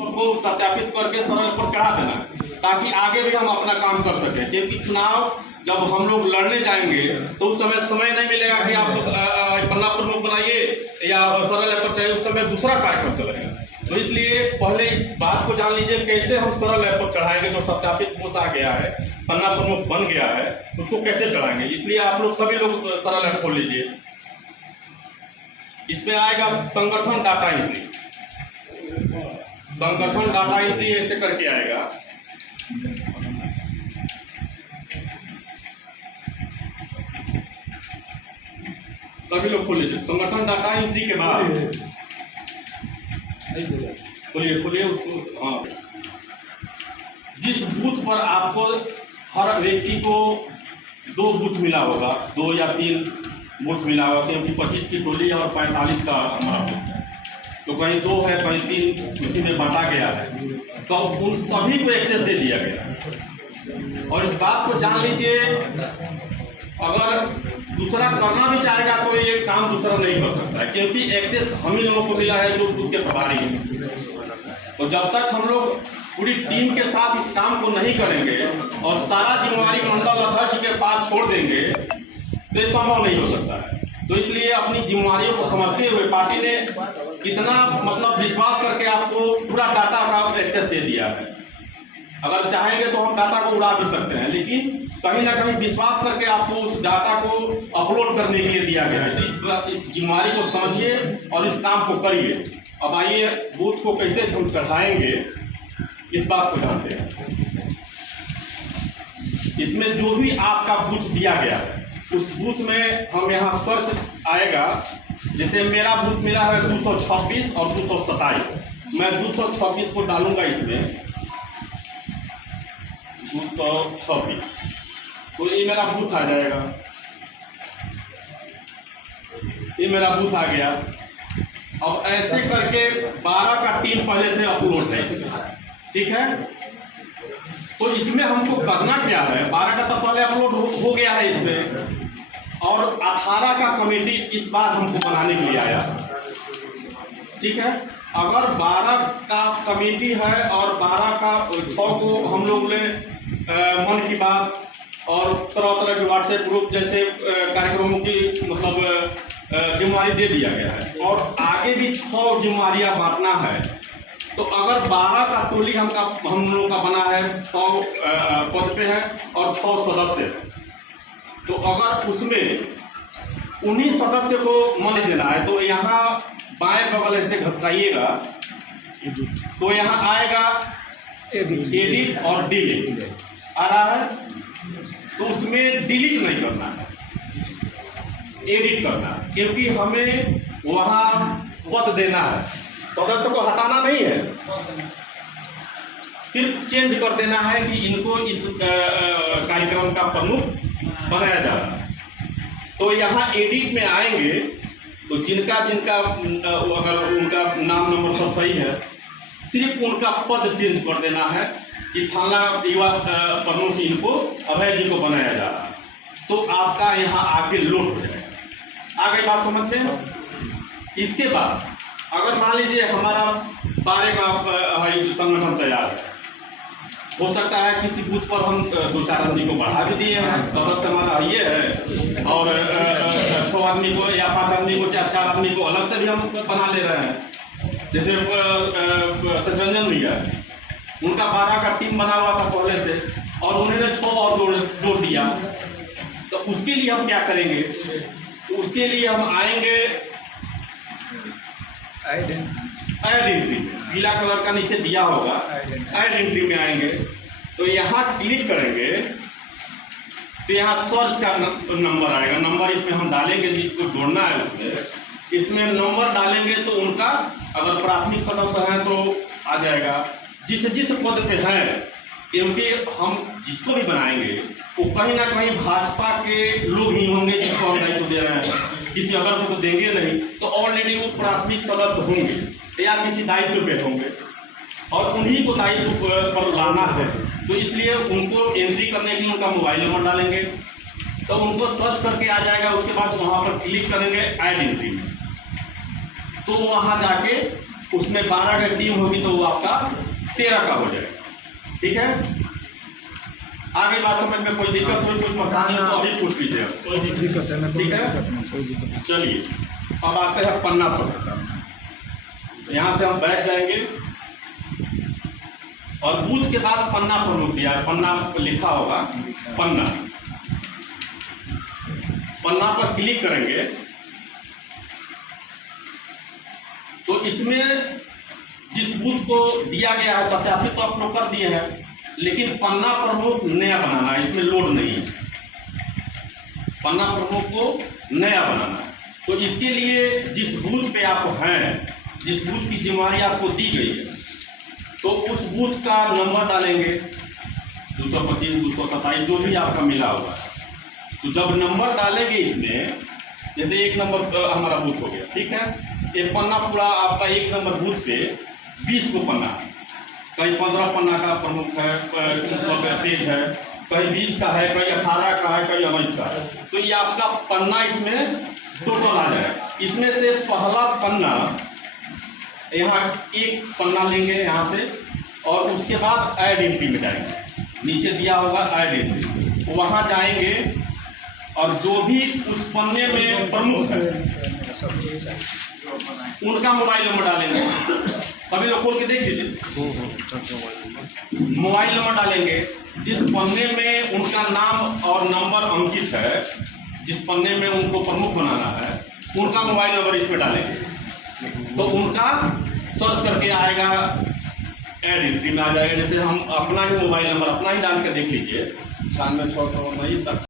को सत्यापित करके सरल पर चढ़ा देना ताकि आगे भी हम अपना काम कर सकें। क्योंकि चुनाव जब हम लोग लड़ने जाएंगे तो उस समय नहीं मिलेगा कि आप पन्ना प्रमुख बनाइए या सरल ऐप पर चाहिए, उस समय दूसरा कार्यक्रम चलेगा। तो इसलिए पहले इस बात को जान लीजिए कैसे हम सरल ऐप पर चढ़ाएंगे। जो सत्यापित बूथ आ गया है, पन्ना प्रमुख बन गया है, उसको कैसे चढ़ाएंगे। इसलिए आप लोग सभी लोग सरल ऐप खोल लीजिए। इसमें आएगा संगठन डाटा एंट्री, संगठन डाटा एंट्री ऐसे करके आएगा। सभी लोग खोल लीजिए। संगठन डाटा एंट्री के बाद खोलिए उसको। हाँ, जिस बूथ पर आपको हर व्यक्ति को 2 बूथ मिला होगा, 2 या 3 बूथ मिला होगा, क्योंकि 25 की टोली और 45 का हमारा बूथ है, तो कहीं 2 है कहीं 3 इसी में बांटा गया है। तो उन सभी को एक्सेस दे दिया गया। और इस बात को जान लीजिए, अगर दूसरा करना भी चाहेगा तो ये काम दूसरा नहीं कर सकता है, क्योंकि एक्सेस हम ही लोगों को मिला है जो बूथ के प्रभारी हैं। तो जब तक हम लोग पूरी टीम के साथ इस काम को नहीं करेंगे और सारा जिम्मेवारी मंडल अध्यक्ष के पास छोड़ देंगे तो ये संभव नहीं हो सकता है। तो इसलिए अपनी जिम्मेवारियों को समझते हुए पार्टी ने कितना विश्वास करके आपको पूरा डाटा का एक्सेस दे दिया है। अगर चाहेंगे तो हम डाटा को उड़ा भी सकते हैं, लेकिन कहीं ना कहीं विश्वास करके आपको उस डाटा को अपलोड करने के लिए दिया गया है। तो इस जिम्मेवारी को समझिए और इस काम को करिए। अब आइए बूथ को कैसे हम चढ़ाएंगे इस बात को जानते हैं। इसमें जो भी आपका बूथ दिया गया है उस बूथ में हम यहाँ सर्च आएगा। जैसे मेरा बूथ मिला है 226 और 227, मैं 226 को डालूंगा इसमें, 226, तो ये मेरा बूथ आ जाएगा। ये मेरा बूथ आ गया। अब ऐसे करके 12 का टीम पहले से अपलोड है इसमें, ठीक है। तो इसमें हमको करना क्या है, 12 का तो पहले अपलोड हो गया है इसमें, और 18 का कमेटी इस बार हमको बनाने के लिए आया, ठीक है। अगर 12 का कमेटी है और 12 का 6 को हम लोग ने मन की बात और तरह तरह के व्हाट्सएप ग्रुप जैसे कार्यक्रमों की जिम्मेवारी दे दिया गया है, और आगे भी 6 जिम्मेवारियां बांटना है। तो अगर 12 का टोली हम लोगों का बना है, 6 पद पे है और 6 सदस्य है, तो अगर उसमें उन्हीं सदस्य को मन देना है तो यहाँ बाएं बगल ऐसे घसकाइएगा तो यहाँ आएगा एडिट और डिलीट आ रहा है। तो उसमें डिलीट नहीं करना है, एडिट करना है, क्योंकि हमें वहाँ पद देना है, सदस्य को हटाना नहीं है, सिर्फ चेंज कर देना है कि इनको इस कार्यक्रम का प्रमुख बनाया जा रहा है। तो यहाँ एडिट में आएंगे तो जिनका अगर उनका नाम नंबर सब सही है, सिर्फ उनका पद चेंज कर देना है कि फला युवा प्रमुख इनको अभय जी को बनाया जा रहा है। तो आपका यहाँ आके लोड हो जाएगा। आ गई बात समझ में। इसके बाद अगर मान लीजिए हमारा 12 का संगठन तैयार है, हो सकता है किसी बूथ पर हम 2-4 आदमी को बढ़ा भी दिए हैं, सदस्य हमारा ये है, और 6 आदमी को या 5 आदमी को या 4 आदमी को अलग से भी हम बना ले रहे हैं। जैसे सचरंजन भैया, उनका 12 का टीम बना हुआ था पहले से, और उन्होंने 6 और जोड़ दिया। तो उसके लिए हम क्या करेंगे, तो उसके लिए हम आएंगे ऐड एंट्री, पीला कलर का नीचे दिया होगा, ऐड एंट्री में आएंगे तो यहाँ क्लिक करेंगे तो यहाँ सर्च का नंबर आएगा। नंबर इसमें हम डालेंगे जिसको जोड़ना है इसमें नंबर डालेंगे तो उनका अगर प्राथमिक सदस्य हैं तो आ जाएगा। जिस पद पे हैं, क्योंकि हम जिसको भी बनाएंगे वो कहीं ना कहीं भाजपा के लोग ही होंगे जिसको हम दायित्व दे रहे हैं, किसी अदर को तो देंगे नहीं। तो ऑलरेडी वो प्राथमिक सदस्य होंगे या किसी दायित्व पे होंगे और उन्हीं को दायित्व पर लाना है। तो इसलिए उनको एंट्री करने के लिए उनका मोबाइल नंबर डालेंगे तो उनको सर्च करके आ जाएगा। उसके बाद वहाँ पर क्लिक करेंगे ऐड एंट्री में, तो वहाँ जाके उसमें 12 का टीम होगी तो वो आपका 13 का हो जाएगा। ठीक है, आगे बात समझ में कोई दिक्कत हो, कोई परेशानी हो तो अभी पूछ लीजिए। कोई दिक्कत है, ठीक है, चलिए अब आते हैं पन्ना पर। यहाँ से हम बैठ जाएंगे और बूथ के बाद पन्ना प्रमुख दिया है, पन्ना लिखा होगा पन्ना, पन्ना पर क्लिक करेंगे तो इसमें जिस बूथ को दिया गया है सत्यापित तो आप लोग कर दिए हैं, लेकिन पन्ना प्रमुख नया बनाना है, इसमें लोड नहीं है, पन्ना प्रमुख को नया बनाना है। तो इसके लिए जिस बूथ पे आप हैं, जिस बूथ की जिम्मेवारी आपको दी गई है, तो उस बूथ का नंबर डालेंगे 225, 227 जो भी आपका मिला होगा। तो जब नंबर डालेंगे इसमें, जैसे 1 नंबर हमारा बूथ हो गया, ठीक है, एक पन्ना पूरा आपका 1 नंबर बूथ पे 20 को पन्ना है, कहीं 15 पन्ना का प्रमुख है, पेज है, कहीं 20 का है, कहीं 18 का है, कहीं 19 का है। तो ये आपका पन्ना इसमें टोटल आ जाएगा। इसमें से पहला पन्ना, यहाँ एक पन्ना लेंगे यहाँ से और उसके बाद ऐड एंट्री में जाएंगे, नीचे दिया होगा ऐड एंट्री, वहाँ जाएंगे और जो भी उस पन्ने में प्रमुख है उनका मोबाइल नंबर डालेंगे। सभी लोग खोल के देख लीजिए, मोबाइल नंबर डालेंगे, जिस पन्ने में उनका नाम और नंबर अंकित है, जिस पन्ने में उनको प्रमुख बनाना है, उनका मोबाइल नंबर इसमें डालेंगे तो उनका सर्च करके आएगा, ऐड एंट्री में आ जाएगा। जैसे हम अपना ही मोबाइल नंबर अपना ही डाल कर देख लीजिए, 96 619 तक।